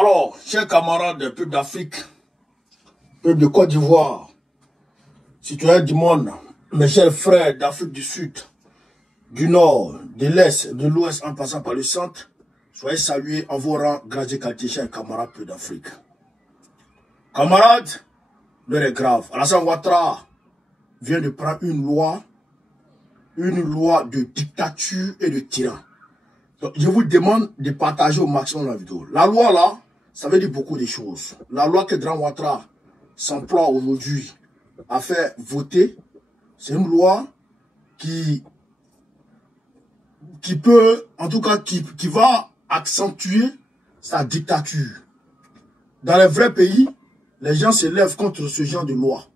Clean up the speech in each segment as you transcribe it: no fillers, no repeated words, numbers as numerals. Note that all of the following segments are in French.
Alors, chers camarades, peuple d'Afrique, peuple de Côte d'Ivoire, citoyens du monde, mes chers frères d'Afrique du Sud, du Nord, de l'Est, de l'Ouest, en passant par le centre, soyez salués en vos rangs, grades et qualités, chers camarades, peuple d'Afrique. Camarades, l'heure est grave. Alassane Ouattara vient de prendre une loi de dictature et de tyran. Donc, je vous demande de partager au maximum la vidéo. La loi là, ça veut dire beaucoup de choses. La loi que Alassane Ouattara s'emploie aujourd'hui à faire voter, c'est une loi qui peut, en tout cas, qui va accentuer sa dictature. Dans les vrais pays, les gens se lèvent contre ce genre de loi.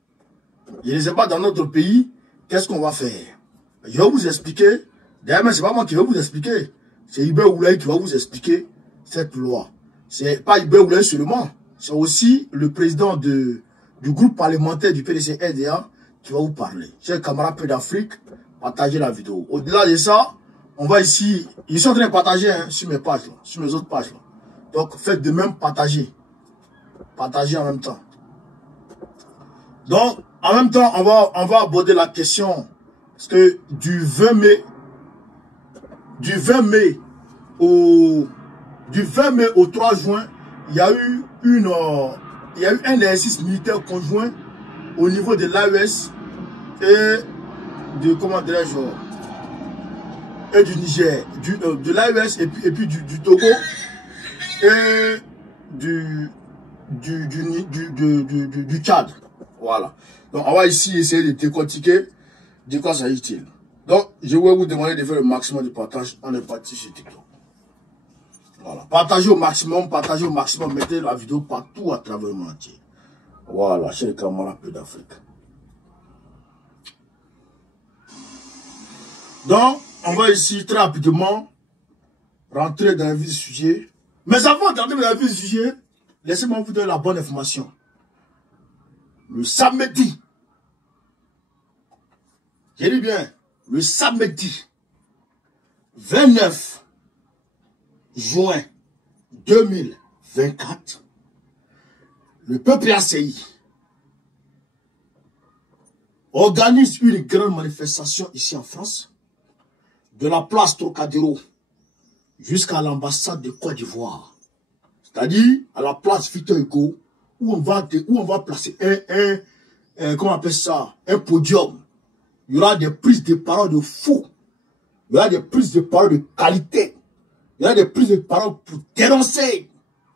Je ne sais pas dans notre pays, qu'est-ce qu'on va faire. Je vais vous expliquer. D'ailleurs, ce n'est pas moi qui vais vous expliquer. C'est Ibé Oulaye qui va vous expliquer cette loi. C'est pas Ibé Oulaye seulement. C'est aussi le président du groupe parlementaire du PDC RDA qui va vous parler. Chers camarades peu d'Afrique, partagez la vidéo. Au-delà de ça, on va ici, ils sont en train de partager sur mes pages, là, sur mes autres pages. Là. Donc, faites de même, partagez. Partagez en même temps. Donc, en même temps, on va aborder la question. Parce que du 20 mai au 3 juin, il y a eu un exercice militaire conjoint au niveau de l'AES et de, comment dirais-je, et du Niger, de l'AES et puis du Togo et du Tchad. Voilà. Donc, on va ici essayer de décortiquer de quoi s'agit-il. Donc, je vais vous demander de faire le maximum de partage. On est parti sur TikTok. Voilà. Partagez au maximum, mettez la vidéo partout à travers le monde entier. Voilà, chers camarades peu d'Afrique. Donc, on va ici très rapidement rentrer dans le vif du sujet. Mais avant d'entrer dans le vif du sujet, laissez-moi vous donner la bonne information. Le samedi, j'ai dit bien, le samedi 29 juin 2024, le peuple ACI organise une grande manifestation ici en France, de la place Trocadéro jusqu'à l'ambassade de Côte d'Ivoire. C'est-à-dire à la place Victor Hugo, où on va placer comment on appelle ça, un podium. Il y aura des prises de parole de fou. Il y aura des prises de parole de qualité. Il y aura des prises de parole pour dénoncer,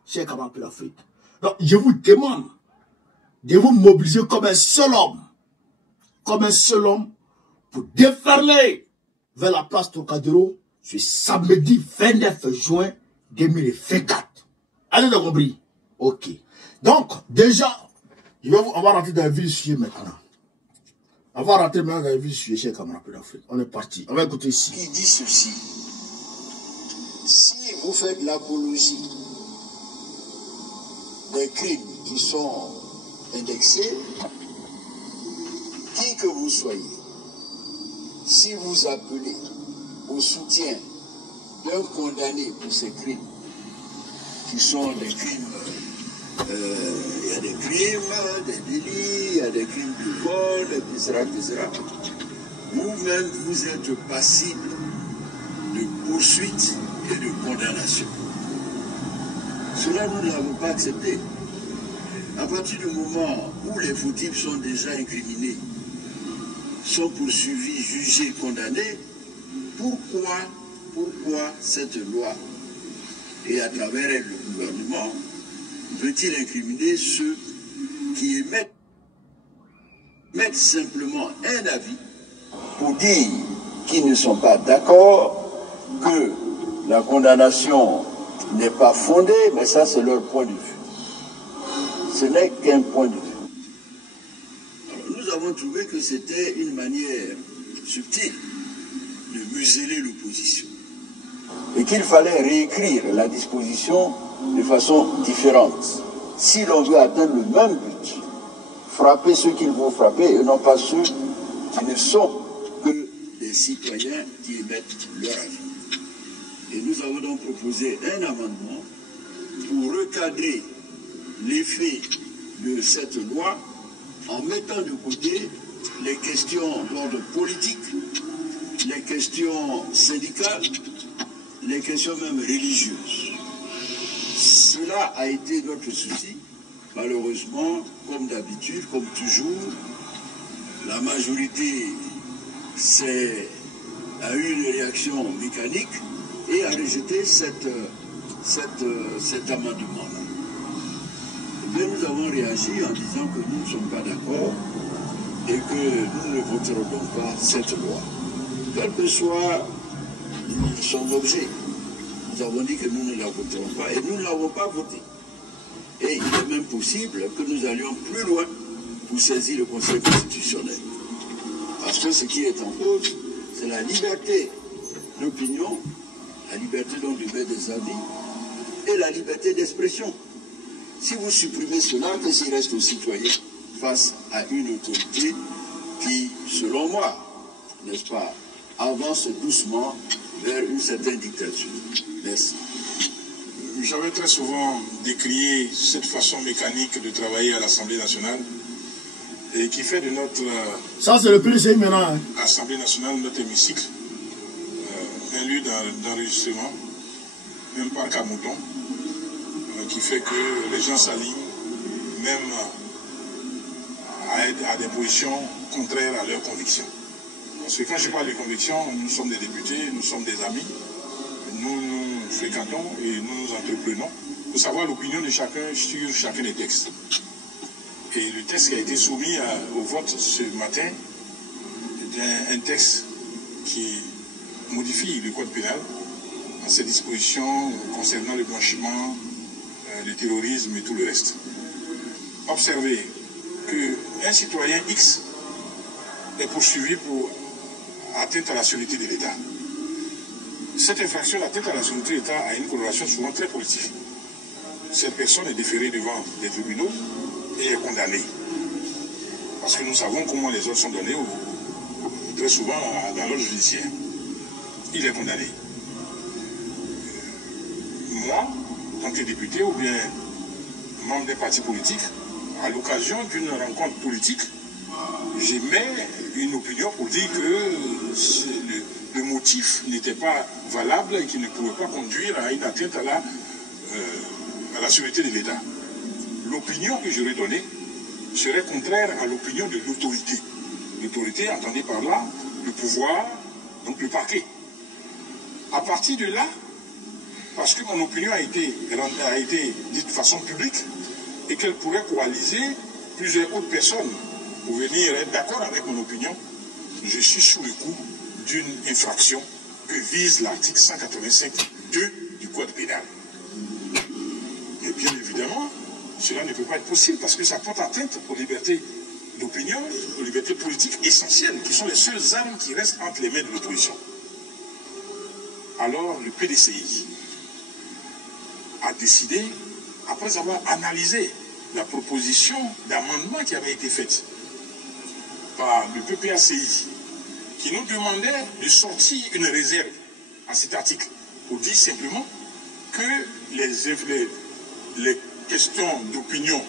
chers camarades de l'Afrique. Donc, je vous demande de vous mobiliser comme un seul homme. Comme un seul homme pour déferler vers la place Trocadéro ce samedi 29 juin 2024. Allez, vous compris? Ok. Donc, déjà, on va rentrer dans le vif du sujet maintenant. On va rentrer maintenant dans le vif du sujet, chers camarades de l'Afrique. On est parti. On va écouter ici. Qui dit ceci? Si vous faites l'apologie des crimes qui sont indexés, qui que vous soyez, si vous appelez au soutien d'un condamné pour ces crimes, qui sont des crimes, il y a des crimes, des délits, il y a des crimes de vol, etc. Vous-même, vous êtes passible de poursuite et de condamnation. Cela, nous ne l'avons pas accepté. À partir du moment où les fautifs sont déjà incriminés, sont poursuivis, jugés, condamnés, pourquoi cette loi, et à travers elle, le gouvernement, veut-il incriminer ceux qui mettent simplement un avis pour dire qu'ils ne sont pas d'accord, que la condamnation n'est pas fondée, mais ça c'est leur point de vue. Ce n'est qu'un point de vue. Alors, nous avons trouvé que c'était une manière subtile de museler l'opposition et qu'il fallait réécrire la disposition de façon différente si l'on veut atteindre le même but, frapper ceux qu'il faut frapper et non pas ceux qui ne sont que des citoyens qui émettent leur avis. Et nous avons donc proposé un amendement pour recadrer l'effet de cette loi en mettant de côté les questions d'ordre politique, les questions syndicales, les questions même religieuses. Cela a été notre souci. Malheureusement, comme d'habitude, comme toujours, la majorité a eu une réaction mécanique et a rejeté cet amendement-là. Nous avons réagi en disant que nous ne sommes pas d'accord et que nous ne voterons donc pas cette loi. Quel que soit son objet, nous avons dit que nous ne la voterons pas et nous ne l'avons pas votée. Et il est même possible que nous allions plus loin pour saisir le Conseil constitutionnel. Parce que ce qui est en cause, c'est la liberté d'opinion, la liberté donc de mettre des avis et la liberté d'expression. Si vous supprimez cela, qu'est-ce qu'il reste aux citoyens face à une autorité qui, selon moi, n'est-ce pas, avance doucement vers une certaine dictature. Merci. J'avais très souvent décrié cette façon mécanique de travailler à l'Assemblée nationale et qui fait de notre ça c'est le plus maintenant. Hein. Assemblée nationale, notre hémicycle, un lieu d'enregistrement, même parc à moutons, qui fait que les gens s'alignent même à des positions contraires à leurs convictions. Parce que quand je parle de convictions, nous sommes des députés, nous sommes des amis, nous nous fréquentons et nous nous entreprenons pour savoir l'opinion de chacun sur chacun des textes. Et le texte qui a été soumis au vote ce matin est un texte qui modifie le code pénal en ses dispositions concernant le blanchiment, le terrorisme et tout le reste. Observez qu'un citoyen X est poursuivi pour atteinte à la sûreté de l'État. Cette infraction, l'atteinte à la sûreté de l'État, a une coloration souvent très politique. Cette personne est déférée devant des tribunaux et est condamnée. Parce que nous savons comment les ordres sont donnés très souvent dans l'ordre judiciaire. Il est condamné. Moi, en tant que député ou bien membre des partis politiques, à l'occasion d'une rencontre politique, j'émets une opinion pour dire que le motif n'était pas valable et qu'il ne pouvait pas conduire à une atteinte à la sûreté de l'État. L'opinion que j'aurais donnée serait contraire à l'opinion de l'autorité. L'autorité, entendez par là, le pouvoir, donc le parquet. À partir de là, parce que mon opinion a été dite de façon publique et qu'elle pourrait coaliser plusieurs autres personnes pour venir être d'accord avec mon opinion, je suis sous le coup d'une infraction que vise l'article 185.2 du Code pénal. Et bien évidemment, cela ne peut pas être possible parce que ça porte atteinte aux libertés d'opinion, aux libertés politiques essentielles, qui sont les seules armes qui restent entre les mains de l'opposition. Alors le PDCI a décidé, après avoir analysé la proposition d'amendement qui avait été faite par le PPACI, qui nous demandait de sortir une réserve à cet article, pour dire simplement que les questions d'opinion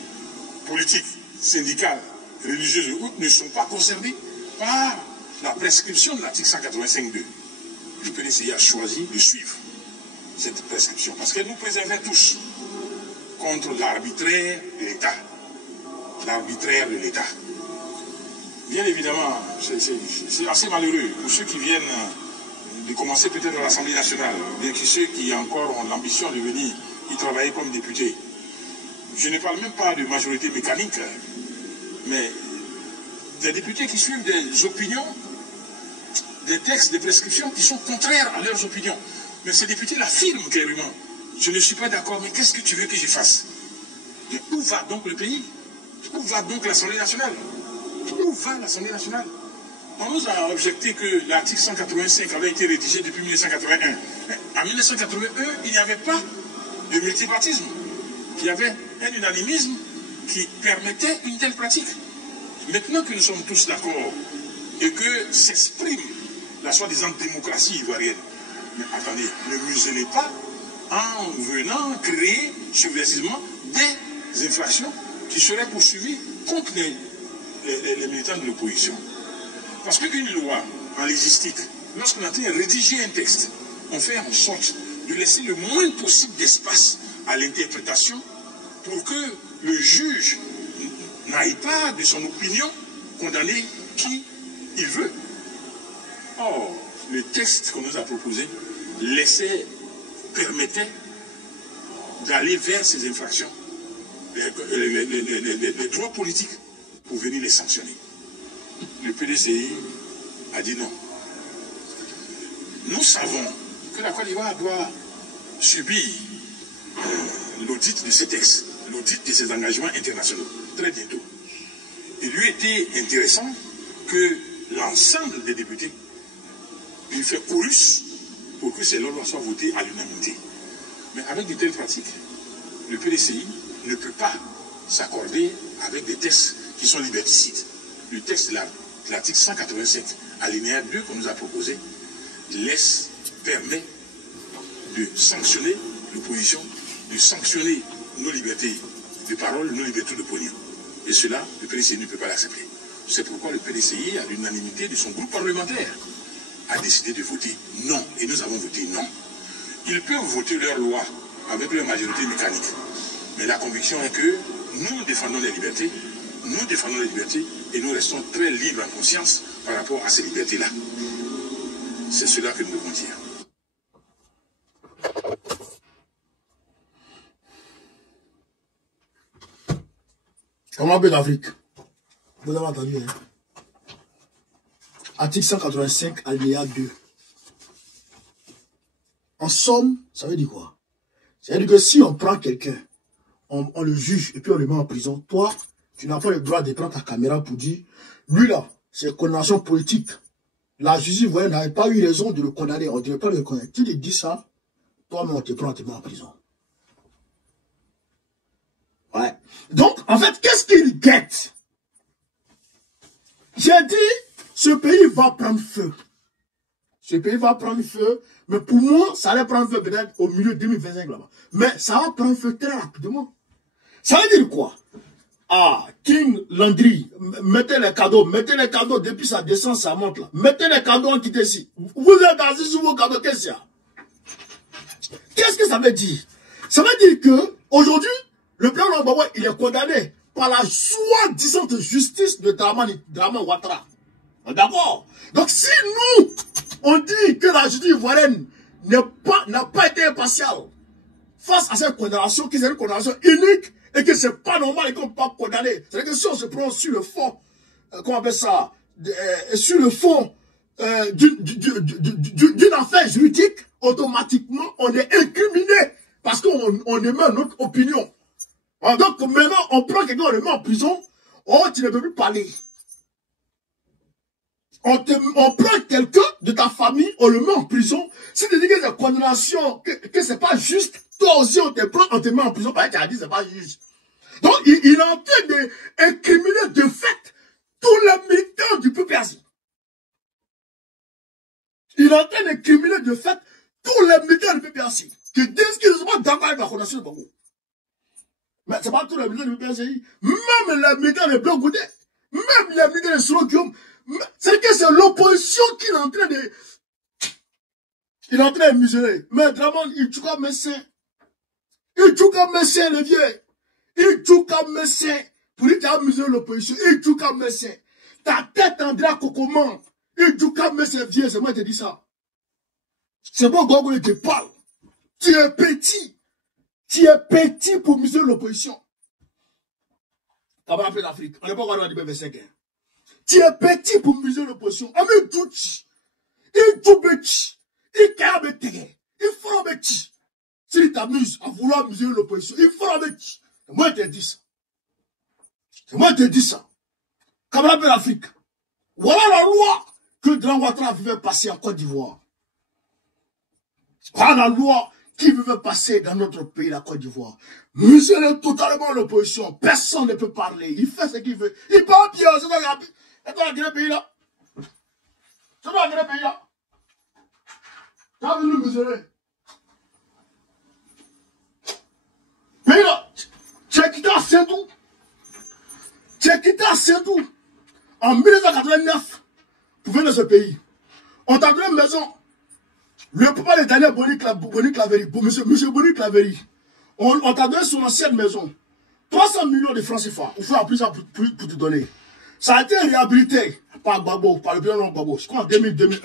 politique, syndicale, religieuse et autres ne sont pas concernées par la prescription de l'article 185.2. Le PDCI a choisi de suivre cette prescription parce qu'elle nous préservait tous contre l'arbitraire de l'État. L'arbitraire de l'État. Bien évidemment, c'est assez malheureux pour ceux qui viennent de commencer peut-être à l'Assemblée nationale, bien que ceux qui encore ont l'ambition de venir y travailler comme députés. Je ne parle même pas de majorité mécanique, mais des députés qui suivent des opinions, des textes, des prescriptions qui sont contraires à leurs opinions. Mais ces députés l'affirment clairement. Je ne suis pas d'accord, mais qu'est-ce que tu veux que je fasse? Et où va donc le pays? Où va donc l'Assemblée nationale? Où va l'Assemblée nationale? On nous a objecté que l'article 185 avait été rédigé depuis 1981. Mais en 1981, il n'y avait pas de multipartisme. Il y avait un unanimisme qui permettait une telle pratique. Maintenant que nous sommes tous d'accord et que s'exprime la soi-disant démocratie ivoirienne, mais attendez, ne muselez pas en venant créer subversivement des infractions qui seraient poursuivies contre les militants de l'opposition. Parce qu'une loi en légistique, lorsqu'on a rédigé un texte, on fait en sorte de laisser le moins possible d'espace à l'interprétation pour que le juge n'aille pas de son opinion condamner qui il veut. Or, le texte qu'on nous a proposé permettait d'aller vers ces infractions, les droits politiques, pour venir les sanctionner. Le PDCI a dit non. Nous savons que la Côte d'Ivoire doit subir l'audit de ces textes, l'audit de ces engagements internationaux, très bientôt. Il lui était intéressant que l'ensemble des députés lui fait chorus pour que ces lois soient votées à l'unanimité. Mais avec de telles pratiques, le PDCI ne peut pas s'accorder avec des textes qui sont liberticides. Le texte de l'article 185, alinéa 2 qu'on nous a proposé, permet de sanctionner l'opposition, de sanctionner nos libertés de parole, nos libertés d'opinion. Et cela, le PDCI ne peut pas l'accepter. C'est pourquoi le PDCI, à l'unanimité de son groupe parlementaire, a décidé de voter non. Et nous avons voté non. Ils peuvent voter leur loi avec leur majorité mécanique. Mais la conviction est que nous défendons les libertés, et nous restons très libres en conscience par rapport à ces libertés-là. C'est cela que nous devons dire. Comment peut d'Afrique? Vous avez entendu, hein? Article 185, alinéa 2. En somme, ça veut dire quoi? Ça veut dire que si on prend quelqu'un, on le juge et puis on le met en prison, toi, tu n'as pas le droit de prendre ta caméra pour dire, lui là, c'est condamnation politique. La justice voyait n'avait pas eu raison de le condamner, on ne devait pas le condamner. Tu te dis ça, toi-même on te prend, on te met en prison. Ouais. Donc, en fait, qu'est-ce qu'il guette? J'ai dit, ce pays va prendre feu. Ce pays va prendre feu, mais pour moi, ça allait prendre feu peut-être au milieu de 2025 là-bas. Mais ça va prendre feu très rapidement. Ça veut dire quoi? Ah, King Landry, mettez les cadeaux depuis ça descend, ça monte là. Mettez les cadeaux en quitté ici. Vous êtes assis sur vos cadeaux, qu'est-ce qu'il y a? Qu'est-ce que ça veut dire? Ça veut dire que, aujourd'hui, le président Gbagbo, il est condamné par la soi-disant justice de Dramane Ouattara. D'accord? Donc si nous, on dit que la justice ivoirienne n'a pas été impartiale face à cette condamnation, qui est une condamnation unique, et que c'est pas normal et qu'on ne peut pas condamner. C'est-à-dire que si on se prononce sur le fond, comment on appelle ça, sur le fond d'une affaire juridique, automatiquement, on est incriminé parce qu'on émet notre opinion. Donc maintenant, on prend quelqu'un, on le met en prison, oh, tu ne peux plus parler. On prend quelqu'un de ta famille, on le met en prison. Si tu dis que c'est condamnation, que c'est pas juste, toi aussi on te prend, on te met en prison, parce que tu as dit c'est pas juste. Donc il est en train d'incriminer de fait tous les militants du PPAC. Il est en train d'incriminer de fait tous les militants du PPAC qui disent qu'ils ne sont pas d'accord avec la condamnation de Gbagbo. Mais c'est pas tous les militants du PPAC. Même les militants de Blanc Goudé, même les militants de Solo Guillaume, c'est que c'est l'opposition qui est en train de... Il est en train de museler. Mais Dramane, il joue comme Messin. Il joue comme Messin, le vieux. Il joue comme Messin. Pour lui, tu as muselé l'opposition. Il joue comme Messin. Ta tête, André Kokoman. Il joue comme Messin, vieux. C'est moi qui te dis ça. C'est bon, Gbagbo, il te parle. Tu es petit. Tu es petit pour museler l'opposition. Ça va appeler l'Afrique. On n'est pas encore dans le 25. Tu es petit pour museler l'opposition. Il joue petit. Il caille petit. Il fera petit. S'il t'amuse à vouloir museler l'opposition, il fera petit. C'est moi qui te dis ça. C'est moi qui te dis ça. Camarade de l'Afrique. Voilà la loi que Dramane Ouattara vivait passer en Côte d'Ivoire. Voilà la loi qui veut passer dans notre pays, la Côte d'Ivoire. Museler totalement l'opposition. Personne ne peut parler. Il fait ce qu'il veut. Il parle bien. C'est dans quel pays là? C'est dans quel pays là? Tu as venu museler. à Saint-Doux, en 1989, pour venir dans ce pays. On t'a donné une maison. Le papa de Daniel Boni Claverie, monsieur Boni Claverie, on t'a donné son ancienne maison. 300 millions de francs CFA. Il faut en plus pour te donner. Ça a été réhabilité par Gbagbo, par le président Gbagbo. Je crois en 2001.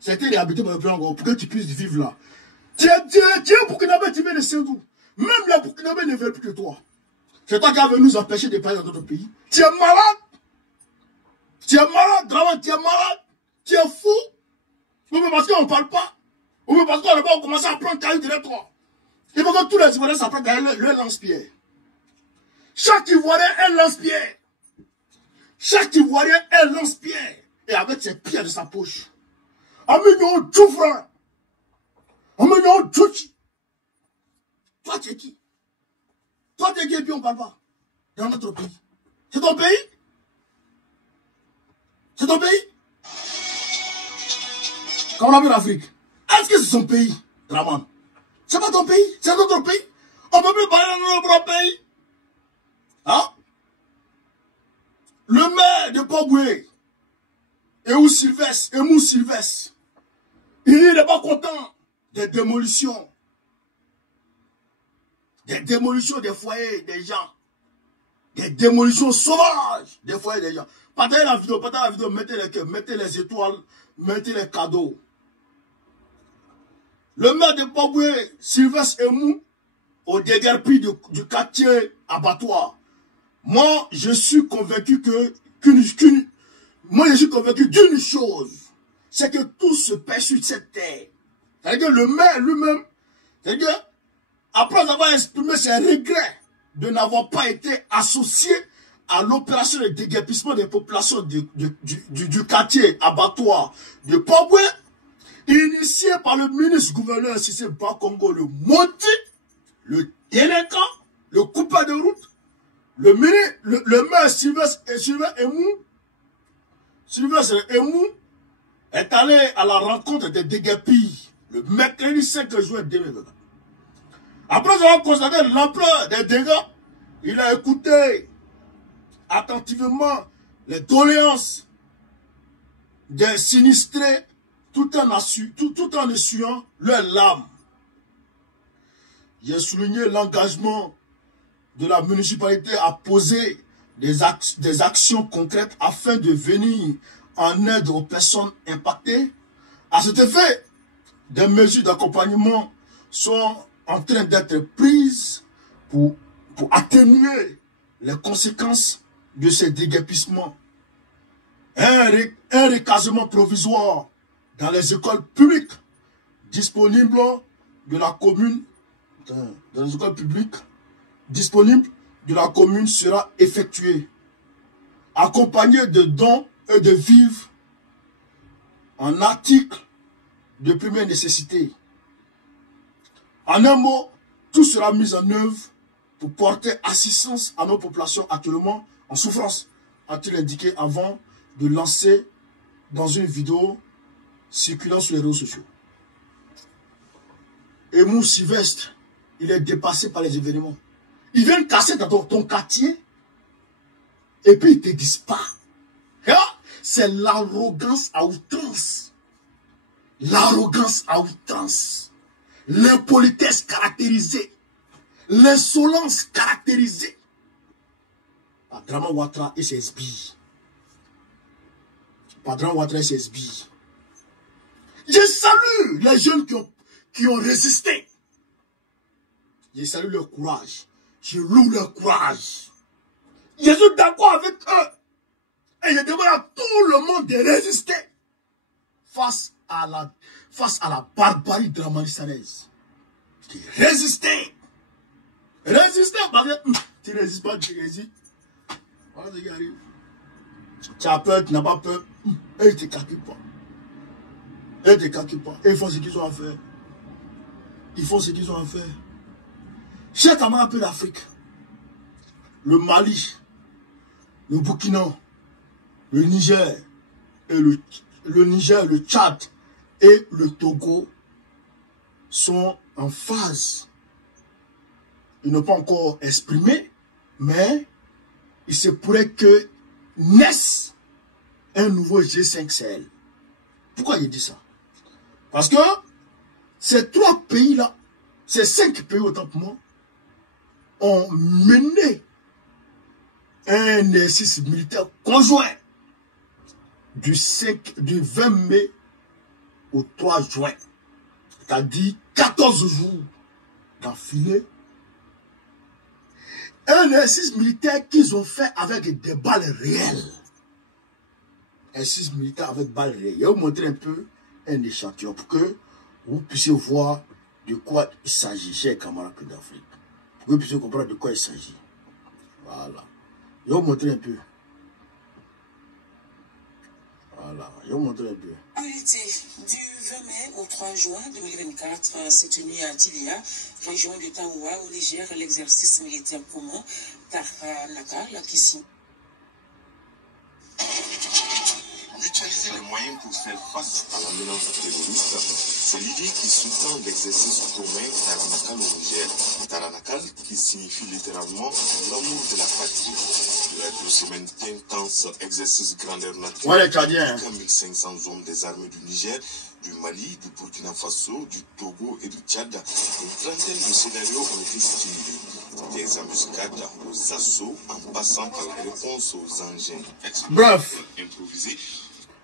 Ça a été réhabilité par le président Gbagbo pour que tu puisses vivre là. Tu es Burkinabé, tu viens de Saint-Doux. Même les Burkinabés ne veulent plus de toi. C'est toi qui as venu nous empêcher de parler dans notre pays. Tu es malade. Tu es malade, vraiment, tu es malade. Tu es fou. Ou bien parce qu'on ne parle pas. Ou bien parce qu'on n'a pas commencé à prendre caillou derrière toi. Il faut que tous les Ivoiriens s'apprennent derrière le lance-pierre. Chaque Ivoirien est un lance-pierre. Chaque Ivoirien est un lance-pierre. Et avec ses pierres de sa poche. Amignon Djoufra. Amignon Djouchi. Toi, tu es qui? Toi, tu es qui et puis on ne parle pas. Dans notre pays. C'est ton pays? C'est ton pays? Quand on a vu l'Afrique, est-ce que c'est son pays, Draman? C'est pas ton pays, c'est notre pays. On ne peut plus parler dans notre propre pays. Hein? Le maire de Pogoué, Emou Sylvestre, il n'est pas content des démolitions. Des démolitions des foyers des gens. Des démolitions sauvages des foyers des gens. Partagez la vidéo, mettez les cœurs, mettez les étoiles, mettez les cadeaux. Le maire de Pogoué, Sylvestre Emou, au déguerpi du quartier abattoir. Moi, je suis convaincu d'une chose. C'est que tout se perd sur cette terre. C'est-à-dire que le maire lui-même, c'est-à-dire que après avoir exprimé ses regrets de n'avoir pas été associé à l'opération de déguerpissement des populations du quartier abattoir de Pogoué, initié par le ministre-gouverneur Cissé Bakongo, le maudit, le délinquant, le coupeur de route, le maire Sylvestre Emou est allé à la rencontre des déguerpis le mercredi 5 juin 2020. Après avoir constaté l'ampleur des dégâts, il a écouté attentivement les doléances des sinistrés tout en essuyant leurs larmes. J'ai souligné l'engagement de la municipalité à poser des actions concrètes afin de venir en aide aux personnes impactées. À cet effet, des mesures d'accompagnement sont en train d'être prises pour atténuer les conséquences de ces déguerpissements. Un recasement provisoire dans les écoles publiques disponibles de la commune, dans les écoles publiques disponibles de la commune sera effectué, accompagné de dons et de vivres en articles de première nécessité. En un mot, tout sera mis en œuvre pour porter assistance à nos populations actuellement en souffrance, a-t-il indiqué avant de lancer dans une vidéo circulant sur les réseaux sociaux. Emou Sylvestre, il est dépassé par les événements. Ils viennent casser dans ton quartier et puis ils ne te disent pas. C'est l'arrogance à outrance. L'arrogance à outrance. L'impolitesse caractérisée. L'insolence caractérisée par Draman Ouattara et ses SBI. Par Draman Ouattara et ses SBI. Je salue les jeunes qui ont résisté. Je salue leur courage. Je loue leur courage. Je suis d'accord avec eux. Et je demande à tout le monde de résister face à la barbarie dramanissanaise. De résister. Résister parce que tu ne résistes pas, tu résistes. Voilà ce qui arrive. Tu as peur, tu n'as pas peur. Et ils ne te calculent pas. Et ils ne te calculent pas. Et ils font ce qu'ils ont à faire. Ils font ce qu'ils ont à faire. J'ai un peu l'Afrique, le Mali, le Burkina, le Niger, et le Tchad et le Togo sont en phase. Ils n'ont pas encore exprimé, mais il se pourrait qu'ils naisse un nouveau G5 Sahel. Pourquoi il dit ça? Parce que ces 3 pays-là, ces 5 pays autant pour moi, ont mené un exercice militaire conjoint du 20 mai au 3 juin. C'est-à-dire 14 jours d'affilée. Un exercice militaire qu'ils ont fait avec des balles réelles. Exercice militaire avec balles réelles. Je vais vous montrer un peu un échantillon pour que vous puissiez voir de quoi il s'agit, chers camarades d'Afrique. Pour que vous puissiez comprendre de quoi il s'agit. Voilà. Je vais vous montrer un peu. Voilà, je vais vous montrer un peu. Unité du 20 mai au 3 juin 2024 s'est tenue à Tilia, région de Taoua, au Niger, l'exercice militaire commun Taranakal qui signe. Mutualiser les moyens pour faire face à la menace terroriste, c'est l'idée qui sous-tend l'exercice commun Taranakal au Niger. Taranakal qui signifie littéralement l'amour de la patrie. Durant 2 semaines d'intenses exercices grandeur nature, Ouais, les Tchadiens. 1500 hommes des armées du Niger, du Mali, du Burkina Faso, du Togo et du Tchad, une trentaine de scénarios ont été stimulés. Des embuscades aux assauts en passant par la réponse aux engins Bref. improvisés.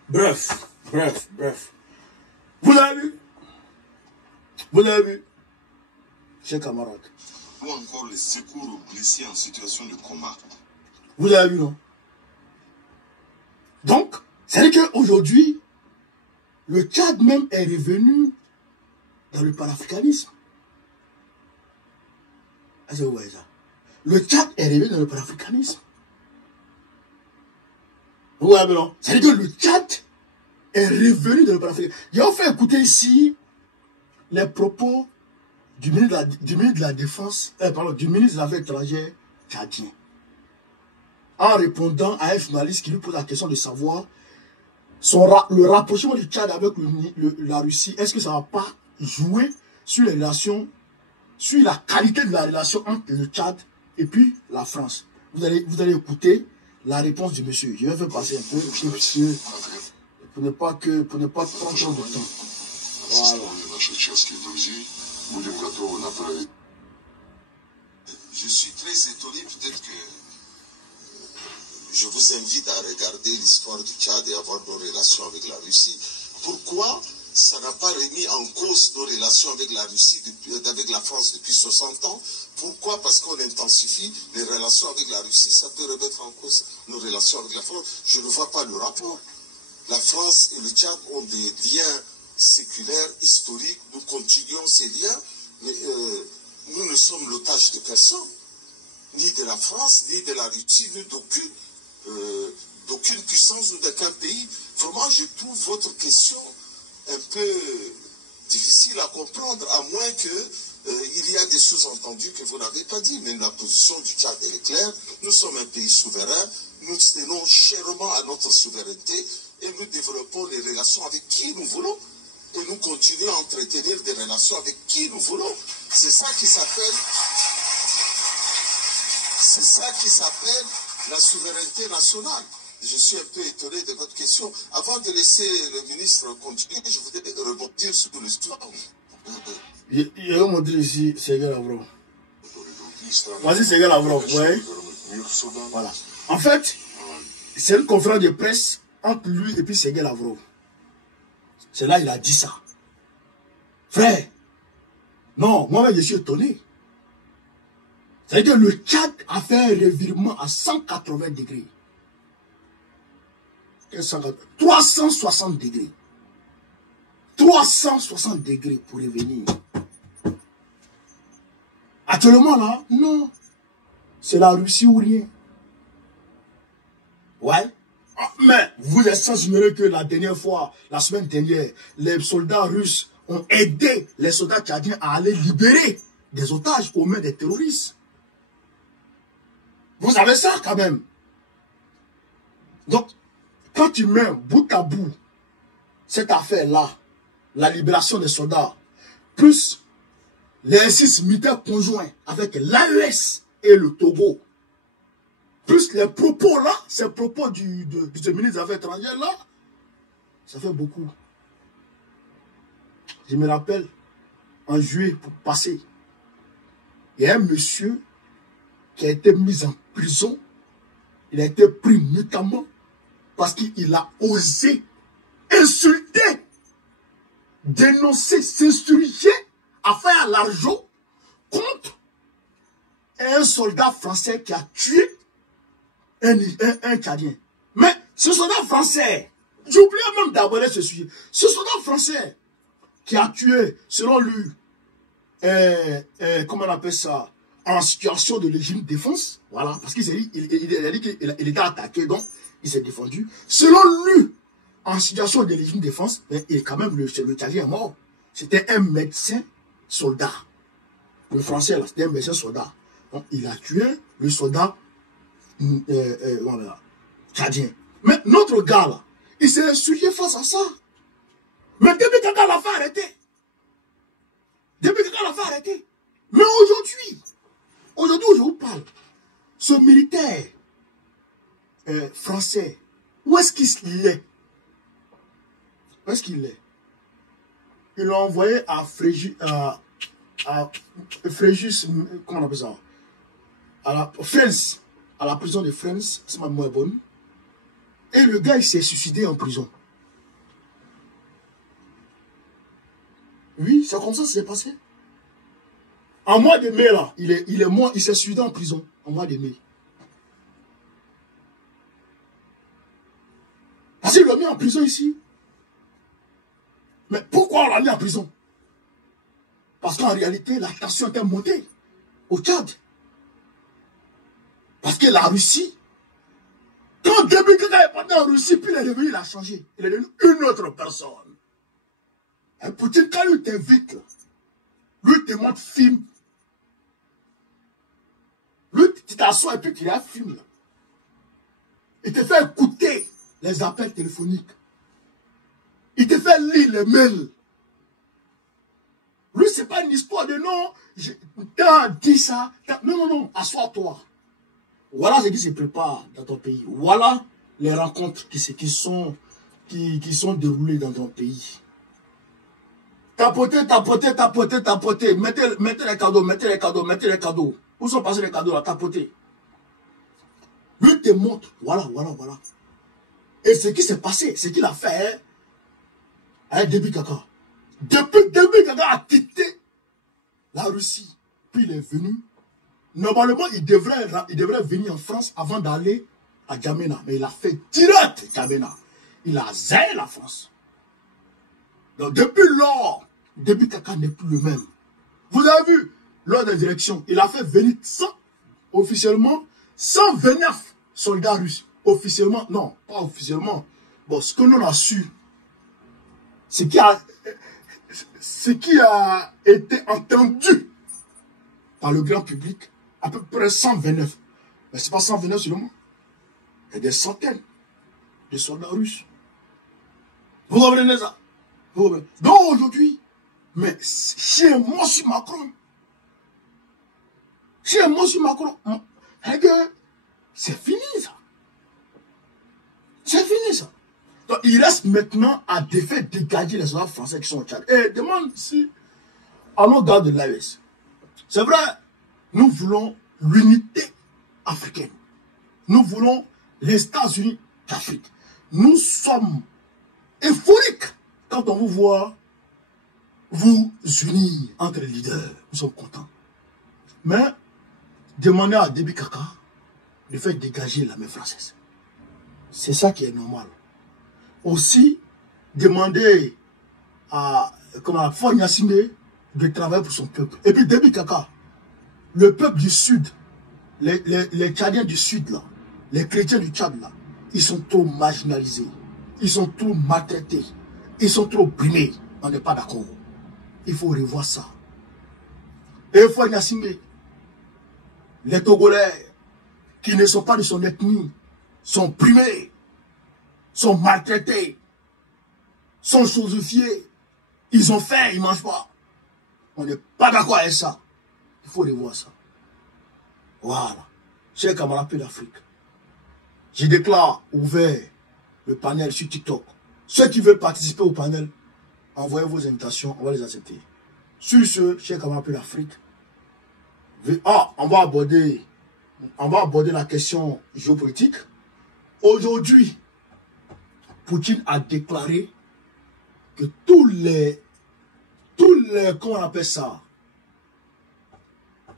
Bref. Vous l'avez vu? Vous l'avez vu? Chers camarades. Ou encore les secours aux blessés en situation de coma. Vous avez vu, non? Donc, c'est-à-dire qu'aujourd'hui, le Tchad même est revenu dans le panafricanisme. Est-ce que vous voyez ça? Le Tchad est revenu dans le panafricanisme. Vous voyez, non? C'est-à-dire que le Tchad est revenu dans le panafricanisme. J'ai fait écouter ici les propos du ministre de la Défense, du ministre des Affaires étrangères tchadien. En répondant à un journaliste qui lui pose la question de savoir le rapprochement du Tchad avec la Russie, est-ce que ça ne va pas jouer sur les relations, sur la qualité de la relation entre le Tchad et puis la France? Vous allez écouter la réponse du monsieur. Je vais faire passer un peu pour ne pas prendre trop de temps. Voilà. Je suis très étonné, peut-être que je vous invite à regarder l'histoire du Tchad et à voir nos relations avec la Russie. Pourquoi ça n'a pas remis en cause nos relations avec la Russie, avec la France depuis 60 ans? Pourquoi? Parce qu'on intensifie les relations avec la Russie, ça peut remettre en cause nos relations avec la France. Je ne vois pas le rapport. La France et le Tchad ont des liens séculaires, historiques, nous continuons ces liens, mais nous ne sommes l'otage de personne, ni de la France, ni de la Russie, ni d'aucune puissance ou d'aucun pays. Vraiment, je trouve votre question un peu difficile à comprendre, à moins que il y a des sous-entendus que vous n'avez pas dit. Mais la position du Tchad est claire. Nous sommes un pays souverain, nous tenons chèrement à notre souveraineté et nous développons les relations avec qui nous voulons. Et nous continuons à entretenir des relations avec qui nous voulons. C'est ça qui s'appelle la souveraineté nationale. Je suis un peu étonné de votre question. Avant de laisser le ministre continuer, je voudrais rebondir sur l'histoire. Je vais vous montrer ici Sergei Lavrov. Voici Sergei Lavrov, ouais. Voilà. En fait, c'est une conférence de presse entre lui et puis Sergei Lavrov. C'est là il a dit ça. Frère, non, moi je suis étonné. C'est-à-dire que le Tchad a fait un revirement à 180 degrés. 360 degrés. 360 degrés pour revenir. Actuellement là, non. C'est la Russie ou rien. Ouais. Mais vous êtes sans ignorer que la dernière fois, la semaine dernière, les soldats russes ont aidé les soldats tchadiens à aller libérer des otages aux mains des terroristes. Vous savez ça quand même. Donc, quand tu mets bout à bout cette affaire-là, la libération des soldats, plus l'exercice militaire conjoint avec l'AES et le Togo, plus les propos là, ces propos du ministre des Affaires étrangères là, ça fait beaucoup. Je me rappelle, en juillet pour passer, il y a un monsieur qui a été mis en prison. Il a été pris notamment parce qu'il a osé insulter, dénoncer, s'insurger à faire l'argent contre un soldat français qui a tué un Tchadien. Mais ce soldat français, j'ai oublié même d'aborder ce sujet, ce soldat français qui a tué, selon lui, comment on appelle ça, en situation de légitime défense, voilà, parce qu'il s'est dit, il a dit qu'il était attaqué, donc il s'est défendu. Selon lui, en situation de légitime défense, il est quand même, le Tchadien est mort. C'était un médecin soldat. Le français, là, c'était un médecin soldat. Donc, il a tué le soldat voilà, Tchadien. Mais notre gars, là, il s'est essuyé face à ça. Mais depuis Kaka l'a fait arrêter. Depuis Kaka l'a fait arrêter. Mais aujourd'hui où je vous parle, ce militaire français, où est-ce qu'il est? Où est-ce qu'il est? Ils l'ont envoyé à Fréjus, comment on appelle ça? À la France, à la prison de France, c'est ma mémoire bonne. Et le gars, il s'est suicidé en prison. Oui, c'est comme ça que c'est passé. En mois de mai, là, il est mort, il s'est suicidé en prison. En mois de mai. Parce qu'il l'a mis en prison ici. Mais pourquoi on l'a mis en prison? Parce qu'en réalité, la tension était montée au Tchad. Parce que la Russie, quand début que il est parti en Russie, puis il est revenu, il a changé. Il est devenu une autre personne. Et Poutine, quand il t'invite, lui te montre film. Lui, tu t'assois et puis tu as film. Il te fait écouter les appels téléphoniques. Il te fait lire les mails. Lui, ce n'est pas une histoire de non, t'as dit ça. Non, assois-toi. Voilà ce qui se prépare dans ton pays. Voilà les rencontres qui sont déroulées dans ton pays. Tapoter. Mettez les cadeaux. Où sont passés les cadeaux là? Tapoter. Lui te montre. Voilà. Et ce qui s'est passé, ce qu'il a fait avec Déby Kaka. Depuis Déby Kaka a quitté la Russie. Puis il est venu. Normalement, il devrait venir en France avant d'aller à Djamena. Mais il a fait direct Djamena. Il a zaï la France. Donc depuis lors, Déby Kaka n'est plus le même. Vous avez vu, lors des élections, il a fait venir officiellement 129 soldats russes. Officiellement, non, pas officiellement. Bon, ce que l'on a su, ce qui a été entendu par le grand public, à peu près 129. Mais ce n'est pas 129 seulement. Il y a des centaines de soldats russes. Vous comprenez ça? Donc aujourd'hui, mais chez moi sur Macron, c'est fini ça. C'est fini ça. Donc il reste maintenant à dégager les soldats français qui sont au Tchad. Et demande si, à nos gars de l'AES, c'est vrai, nous voulons l'unité africaine. Nous voulons les États-Unis d'Afrique. Nous sommes euphoriques quand on vous voit vous unir entre les leaders. Nous sommes contents. Mais demandez à Déby Kaka de faire dégager l'armée française. C'est ça qui est normal. Aussi, demandez à Faure Gnassingbé de travailler pour son peuple. Et puis Déby Kaka, le peuple du Sud, les Tchadiens du Sud, là, les chrétiens du Tchad, là, ils sont trop marginalisés. Ils sont trop maltraités. Ils sont trop brimés. On n'est pas d'accord. Il faut revoir ça. Et Faure Gnassingbé, les Togolais qui ne sont pas de son ethnie sont brimés, sont maltraités, sont chosifiés. Ils ont faim, ils ne mangent pas. On n'est pas d'accord avec ça. Il faut revoir ça. Voilà. Chers camarades d'Afrique, Je déclare ouvert le panel sur TikTok. Ceux qui veulent participer au panel, envoyez vos invitations, on va les accepter. Sur ce, chers camarades de l'Afrique, on va aborder la question géopolitique. Aujourd'hui, Poutine a déclaré que tous les, comment on appelle ça,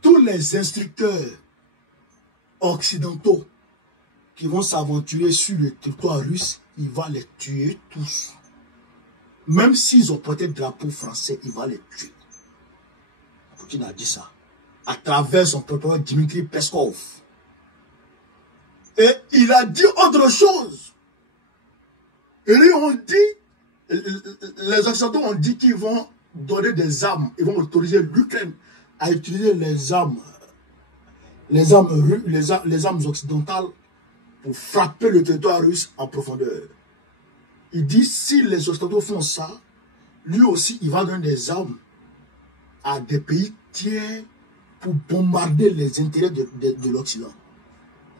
tous les instructeurs occidentaux qui vont s'aventurer sur le territoire russe, il va les tuer tous. Même s'ils ont porté le drapeau français, il va les tuer. Poutine a dit ça à travers son porte-parole Dmitri Peskov. Et il a dit autre chose. Et lui, on dit, les Occidentaux ont dit qu'ils vont donner des armes, ils vont autoriser l'Ukraine à utiliser les armes occidentales pour frapper le territoire russe en profondeur. Il dit, si les Occidentaux font ça, lui aussi, il va donner des armes à des pays tiers pour bombarder les intérêts de l'Occident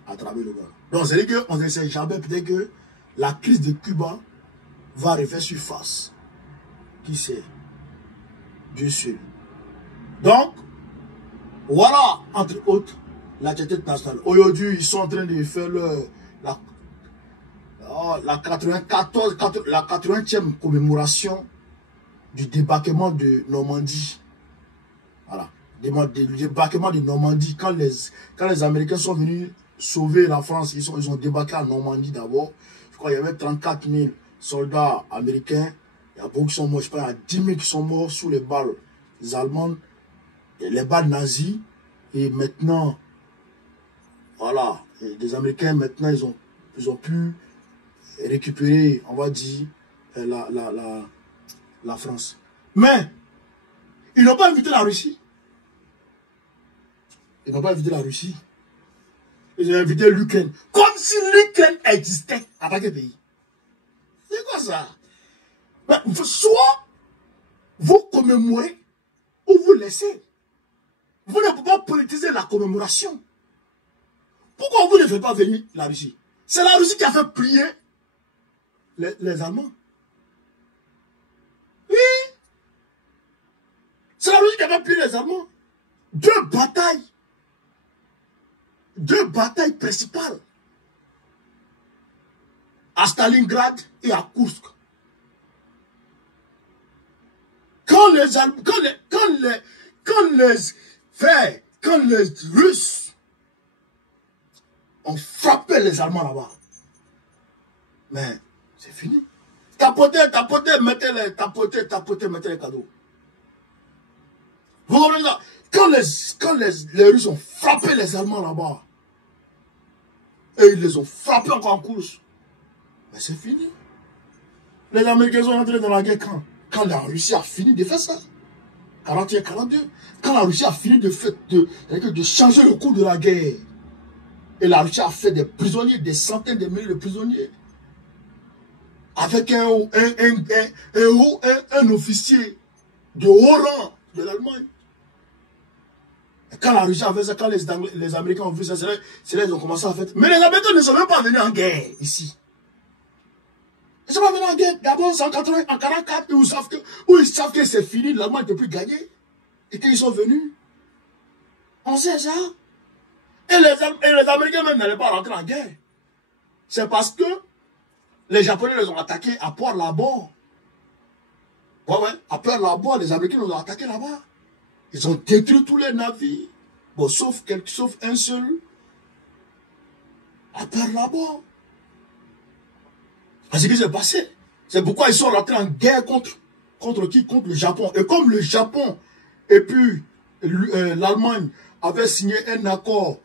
à travers le monde. Donc, c'est-à-dire qu'on ne sait jamais, peut-être que la crise de Cuba va refaire surface. Qui sait? Dieu seul. Donc, voilà, entre autres, la tête nationale. Aujourd'hui, ils sont en train de faire la 80e commémoration du débarquement de Normandie. Voilà. Le débarquement de Normandie. Quand les Américains sont venus sauver la France, ils ont débarqué à Normandie d'abord. Je crois qu'il y avait 34 000 soldats américains. Il y a beaucoup qui sont morts. Je crois qu'il y a 10 000 qui sont morts sous les balles allemandes, les balles nazies. Et maintenant, voilà, les Américains, maintenant, ils ont pu récupérer, on va dire, la France. Mais, ils n'ont pas invité la Russie. Ils n'ont pas invité la Russie. Ils ont invité l'Ukraine. Comme si l'Ukraine existait en tant que pays. C'est quoi ça? Mais, soit vous commémorez ou vous laissez. Vous ne pouvez pas politiser la commémoration. Pourquoi vous ne faites pas venir la Russie? C'est la Russie qui a fait plier les Allemands. Oui. C'est la Russie qui a fait plier les Allemands. Deux batailles principales. À Stalingrad et à Kursk. Quand les Russes ont frappé les Allemands là-bas, mais c'est fini. Tapotez, mettez les cadeaux. Vous comprenez ça? Quand les Russes ont frappé les Allemands là-bas, et ils les ont frappés encore en course, mais c'est fini. Les Américains sont entrés dans la guerre quand la Russie a fini de faire ça. 41-42. Quand la Russie a fini de changer le cours de la guerre. Et la Russie a fait des prisonniers, des centaines de milliers de prisonniers. Avec un officier de haut rang de l'Allemagne. Et quand la Russie a fait ça, quand les Américains ont vu ça, c'est là qu'ils ont commencé à faire. Mais les Américains ne sont même pas venus en guerre ici. Ils ne sont pas venus en guerre. D'abord, c'est en 1944, où ils savent que c'est fini, l'Allemagne ne peut plus gagner. Et qu'ils sont venus. On sait ça. Et les Américains même n'allaient pas rentrer en guerre. C'est parce que les Japonais les ont attaqués à Pearl-Harbor. Ouais, à Pearl-Harbor, les Américains les ont attaqués là-bas. Ils ont détruit tous les navires. Bon, sauf un seul. À Pearl-Harbor. C'est ce qui s'est passé. C'est pourquoi ils sont rentrés en guerre contre qui? Contre le Japon. Et comme le Japon et puis l'Allemagne avaient signé un accord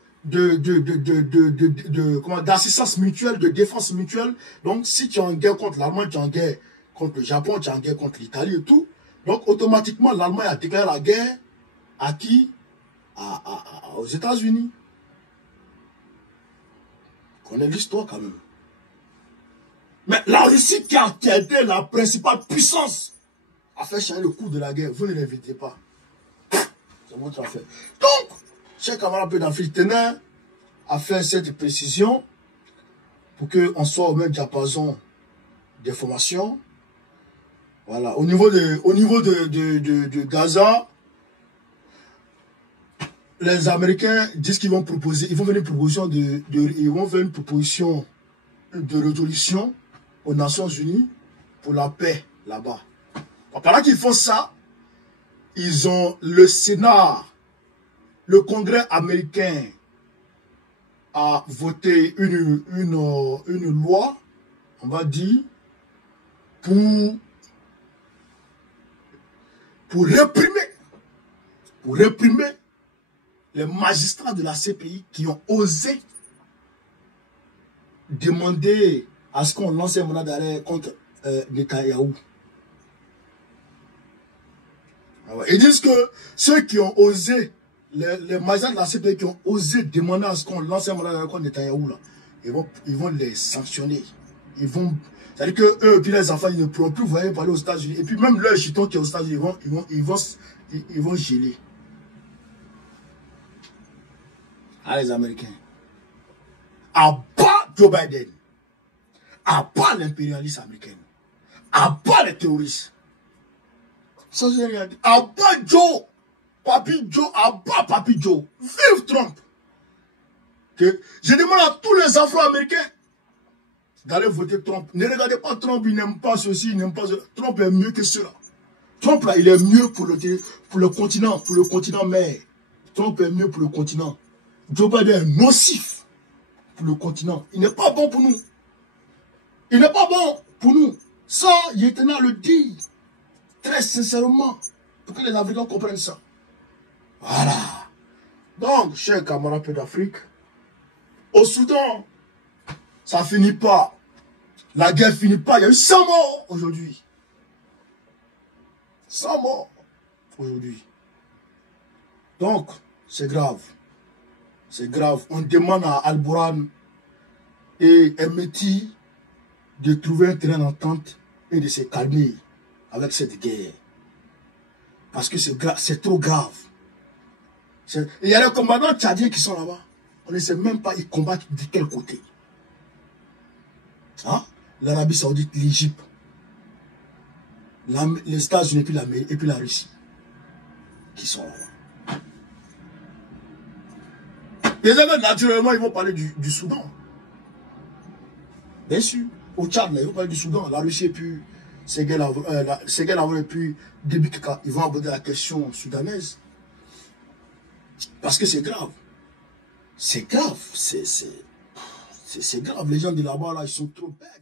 d'assistance mutuelle, de défense mutuelle. Donc, si tu es en guerre contre l'Allemagne, tu es en guerre contre le Japon, tu es en guerre contre l'Italie et tout. Donc, automatiquement, l'Allemagne a déclaré la guerre à qui? Aux États-Unis. On connaît l'histoire quand même. Mais la Russie qui a été la principale puissance a fait changer le cours de la guerre. Vous ne l'invitez pas. C'est votre affaire. Donc, chers camarades d'Afrique, tenez à faire cette précision. pour qu'on soit au même diapason d'informations. Voilà. Au niveau de Gaza, les Américains disent qu'ils vont proposer, ils vont faire une proposition de résolution aux Nations Unies pour la paix là-bas. Pendant qu'ils font ça, ils ont le Sénat, le Congrès américain a voté une loi, on va dire, pour réprimer les magistrats de la CPI qui ont osé demander à ce qu'on lance un mandat d'arrêt contre Netanyahou. Ils disent que ceux qui ont osé, les magistrats de la CPI qui ont osé demander à ce qu'on lance un mandat d'arrêt contre Netanyahou, là, ils vont les sanctionner. C'est-à-dire que eux, puis les enfants, ils ne pourront plus voyager parler aux États-Unis. Et puis même leurs chitons qui est aux États-Unis, ils vont geler. Ah, les Américains. À bas Joe Biden. À bas l'impérialisme américain. À bas les terroristes. Ça, j'ai rien dit. À bas Joe. Papi Joe. À bas Papi Joe. Vive Trump. Que je demande à tous les Afro-Américains d'aller voter Trump. Ne regardez pas Trump, il n'aime pas ceci, il n'aime pas cela. Trump est mieux que cela. Trump, là, il est mieux pour le continent mère. Trump est mieux pour le continent. Joe Biden est nocif pour le continent. Il n'est pas bon pour nous. Il n'est pas bon pour nous. Ça, il tenait à le dire très sincèrement pour que les Africains comprennent ça. Voilà. Donc, chers camarades d'Afrique, au Soudan, ça finit pas. La guerre finit pas. Il y a eu 100 morts aujourd'hui. 100 morts aujourd'hui. Donc, c'est grave. C'est grave. On demande à Al-Bourhan et Emeti de trouver un terrain d'entente et de se calmer avec cette guerre. Parce que c'est trop grave. Il y a les combattants tchadiens qui sont là-bas. On ne sait même pas ils combattent de quel côté. Hein? L'Arabie Saoudite, l'Égypte, les États-Unis et puis la Russie qui sont là-bas. Les États, naturellement, ils vont parler du Soudan. Bien sûr. Au Tchad, là, ils vont parler du Soudan. La Russie et puis Séguel et puis Déby Keka, ils vont aborder la question soudanaise. Parce que c'est grave. C'est grave. C'est grave. Les gens de là-bas, là, ils sont trop bêtes.